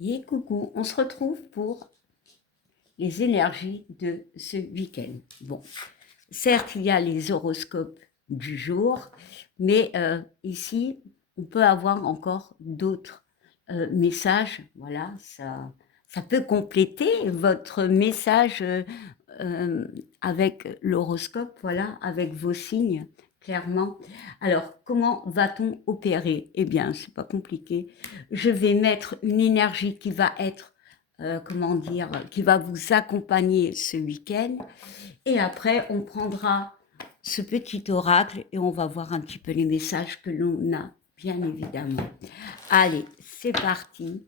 Et coucou, on se retrouve pour les énergies de ce week-end. Bon, certes, il y a les horoscopes du jour, mais ici, on peut avoir encore d'autres messages. Voilà, ça peut compléter votre message avec l'horoscope, voilà, avec vos signes, clairement. Alors, comment va-t-on opérer? Eh bien, c'est pas compliqué. Je vais mettre une énergie qui va être, comment dire, qui va vous accompagner ce week-end. Et après, on prendra ce petit oracle et on va voir un petit peu les messages que l'on a, bien évidemment. Allez, c'est parti.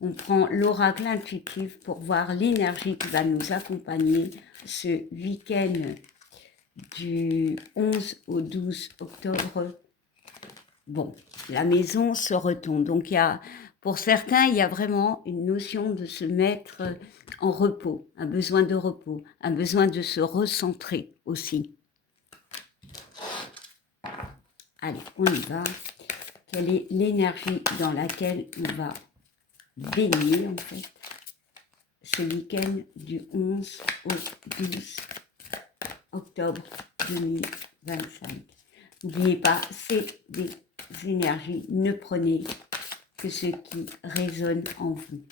On prend l'oracle intuitif pour voir l'énergie qui va nous accompagner ce week-end du 11 au 12 octobre. Bon, la maison se retourne. Donc, pour certains, il y a vraiment une notion de se mettre en repos, un besoin de repos, un besoin de se recentrer aussi. Allez, on y va. Quelle est l'énergie dans laquelle on va baigner, en fait, ce week-end du 11 au 12 octobre 2025. N'oubliez pas, c'est des énergies. Ne prenez que ce qui résonne en vous.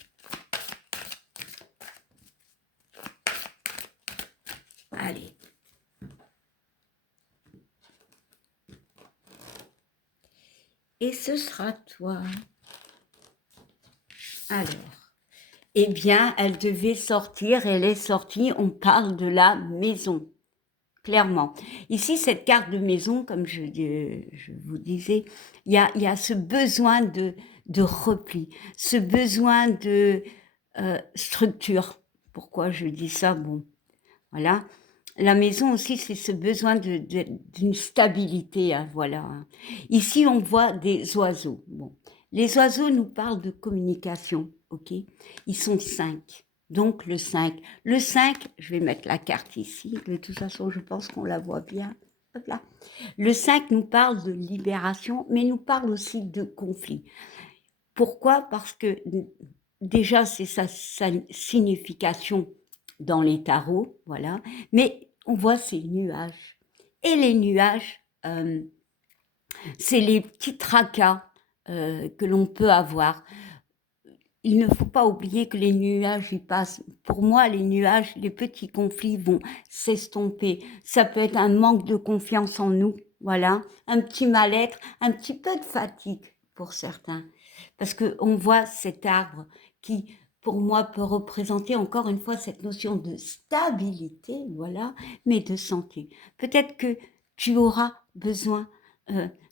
Allez. Et ce sera toi. Alors. Eh bien, elle devait sortir, elle est sortie, on parle de la maison, clairement. Ici, cette carte de maison, comme je vous disais, il y a ce besoin de repli, ce besoin de structure. Pourquoi je dis ça? Bon, voilà. La maison aussi, c'est ce besoin d'une stabilité, hein, voilà. Hein. Ici, on voit des oiseaux. Bon, les oiseaux nous parlent de communication, ok? Ils sont 5. Donc, le 5. Le 5, je vais mettre la carte ici. De toute façon, je pense qu'on la voit bien. Hop là. Le 5 nous parle de libération, mais nous parle aussi de conflit. Pourquoi? Parce que déjà, c'est sa signification dans les tarots, voilà. Mais on voit ces nuages. Et les nuages, c'est les petits tracas que l'on peut avoir. Il ne faut pas oublier que les nuages y passent. Pour moi, les nuages, les petits conflits vont s'estomper. Ça peut être un manque de confiance en nous, voilà, un petit mal-être, un petit peu de fatigue pour certains. Parce qu'on voit cet arbre qui, pour moi, peut représenter encore une fois cette notion de stabilité, voilà, mais de santé. Peut-être que tu auras besoin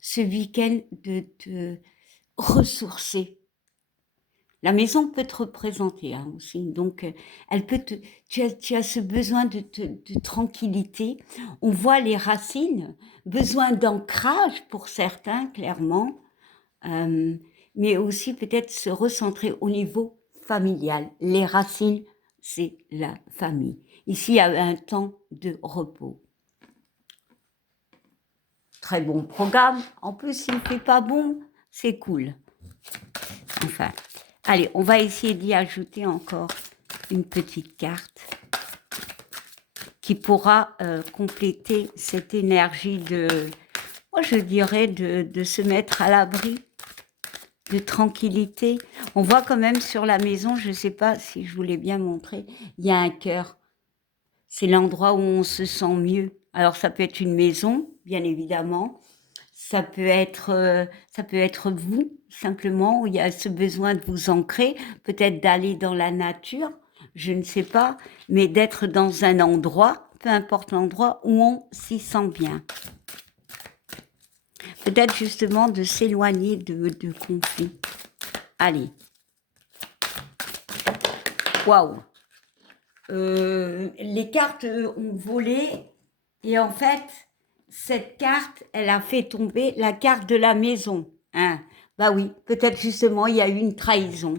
ce week-end de te ressourcer. La maison peut te représenter hein, aussi, donc elle peut tu as ce besoin de tranquillité. On voit les racines, besoin d'ancrage pour certains, clairement, euh, mais aussi peut-être se recentrer au niveau familial. Les racines, c'est la famille. Ici, il y a un temps de repos. Très bon programme. En plus, s'il ne fait pas bon, c'est cool. Enfin, allez, on va essayer d'y ajouter encore une petite carte qui pourra compléter cette énergie moi je dirais, de se mettre à l'abri, de tranquillité. On voit quand même sur la maison, je ne sais pas si je vous l'ai bien montré, il y a un cœur. C'est l'endroit où on se sent mieux. Alors ça peut être une maison, bien évidemment. Ça peut être vous, simplement, où il y a ce besoin de vous ancrer, peut-être d'aller dans la nature, je ne sais pas, mais d'être dans un endroit, peu importe l'endroit, où on s'y sent bien. Peut-être justement de s'éloigner de conflits. Allez. Waouh. Les cartes ont volé et en fait, cette carte, elle a fait tomber la carte de la maison. Hein. Bah oui, peut-être justement, il y a eu une trahison.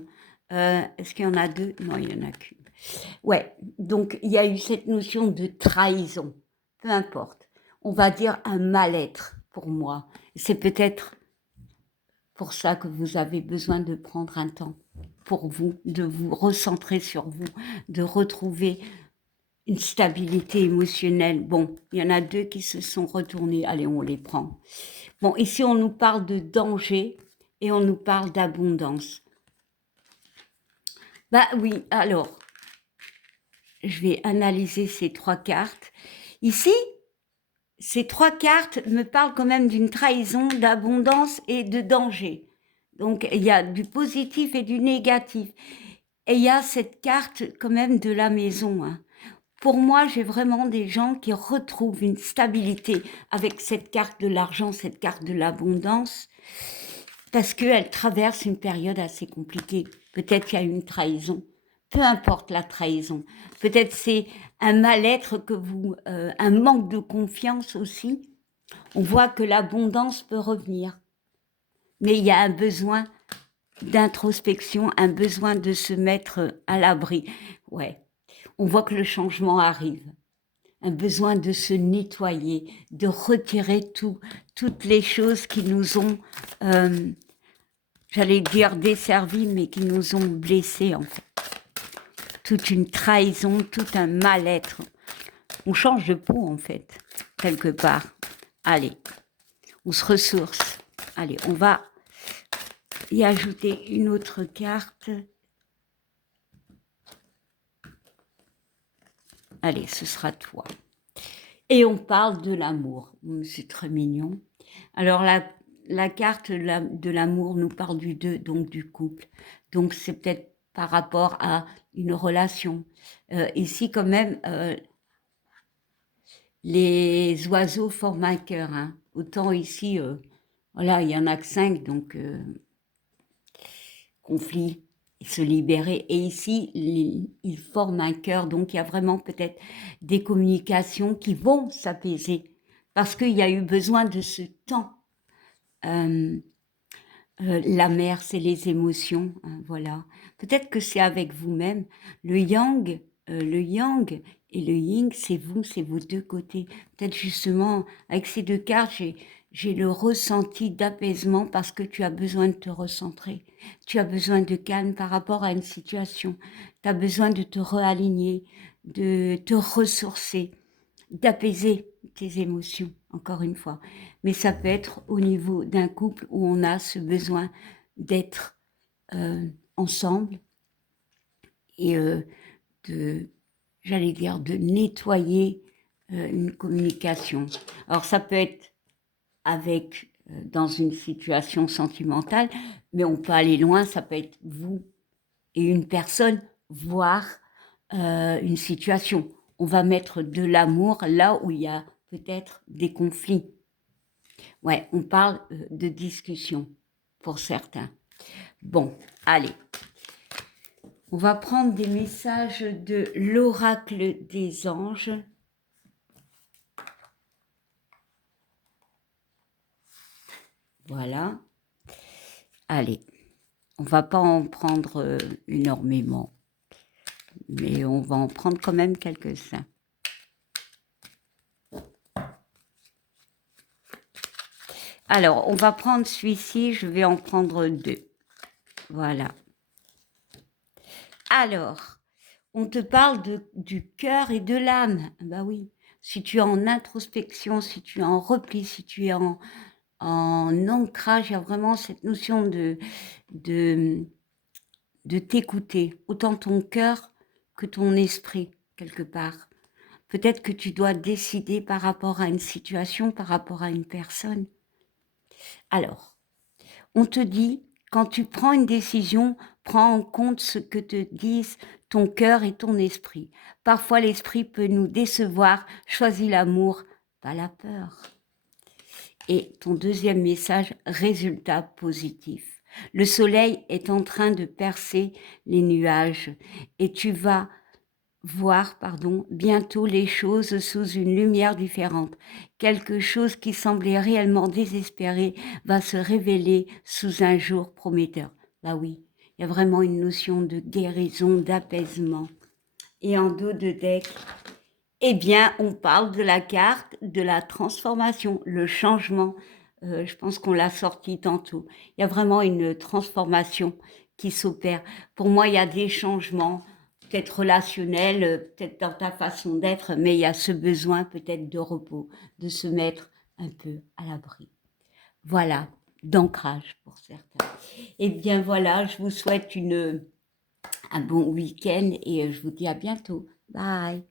Est-ce qu'il y en a deux? Non, il n'y en a qu'une. Ouais, donc il y a eu cette notion de trahison. Peu importe. On va dire un mal-être pour moi. C'est peut-être pour ça que vous avez besoin de prendre un temps. pour vous, de vous recentrer sur vous, de retrouver une stabilité émotionnelle. Bon, il y en a 2 qui se sont retournés. Allez, on les prend. Bon, ici, on nous parle de danger et on nous parle d'abondance. Bah oui, alors, je vais analyser ces 3 cartes. Ici, ces 3 cartes me parlent quand même d'une trahison, d'abondance et de danger. Donc, il y a du positif et du négatif. Et il y a cette carte quand même de la maison. Hein. Pour moi, j'ai vraiment des gens qui retrouvent une stabilité avec cette carte de l'argent, cette carte de l'abondance, parce qu'elle traverse une période assez compliquée. Peut-être qu'il y a une trahison. Peu importe la trahison. Peut-être c'est un mal-être que vous, un manque de confiance aussi. On voit que l'abondance peut revenir. Mais il y a un besoin d'introspection, un besoin de se mettre à l'abri. Ouais. On voit que le changement arrive. Un besoin de se nettoyer, de retirer toutes les choses qui nous ont, j'allais dire desservis, mais qui nous ont blessés en fait. Toute une trahison, tout un mal-être. On change de peau en fait, quelque part. Allez, on se ressource. Allez, on va y ajouter une autre carte. Allez, ce sera toi. Et on parle de l'amour. C'est très mignon. Alors, la carte de l'amour nous parle du 2, donc du couple. Donc, c'est peut-être par rapport à une relation. Ici, quand même, les oiseaux forment un cœur. Hein. Autant ici, voilà, il y en a que 5, donc conflit, se libérer. Et ici, ils forment un cœur, donc il y a vraiment peut-être des communications qui vont s'apaiser parce qu'il y a eu besoin de ce temps. La mer, c'est les émotions, hein, voilà. Peut-être que c'est avec vous-même. Le yang et le yin, c'est vos 2 côtés. Peut-être justement, avec ces 2 cartes, j'ai le ressenti d'apaisement parce que tu as besoin de te recentrer. Tu as besoin de calme par rapport à une situation. Tu as besoin de te réaligner, de te ressourcer, d'apaiser tes émotions, encore une fois. Mais ça peut être au niveau d'un couple où on a ce besoin d'être ensemble et j'allais dire, de nettoyer une communication. Alors ça peut être avec, dans une situation sentimentale, mais on peut aller loin, ça peut être vous et une personne, voire une situation. On va mettre de l'amour là où il y a peut-être des conflits. Ouais, on parle de discussion pour certains. Bon, allez. On va prendre des messages de l'oracle des anges. Voilà. Allez. On va pas en prendre énormément, mais on va en prendre quand même quelques-uns. Alors, on va prendre celui-ci, je vais en prendre 2. Voilà. Alors, on te parle du cœur et de l'âme. Bah oui, si tu es en introspection, si tu es en repli, si tu es en ancrage, il y a vraiment cette notion de t'écouter, autant ton cœur que ton esprit, quelque part. Peut-être que tu dois décider par rapport à une situation, par rapport à une personne. Alors, on te dit, quand tu prends une décision, prends en compte ce que te disent ton cœur et ton esprit. Parfois, l'esprit peut nous décevoir. Choisis l'amour, pas la peur. Et ton deuxième message, résultat positif. Le soleil est en train de percer les nuages et tu vas voir, bientôt les choses sous une lumière différente. Quelque chose qui semblait réellement désespéré va se révéler sous un jour prometteur. Bah oui, il y a vraiment une notion de guérison, d'apaisement. Et en dos de deck, eh bien, on parle de la carte de la transformation, le changement. Je pense qu'on l'a sorti tantôt. Il y a vraiment une transformation qui s'opèrent. Pour moi, il y a des changements, peut-être relationnels, peut-être dans ta façon d'être, mais il y a ce besoin peut-être de repos, de se mettre un peu à l'abri. Voilà, d'ancrage pour certains. Eh bien voilà, je vous souhaite un bon week-end et je vous dis à bientôt. Bye.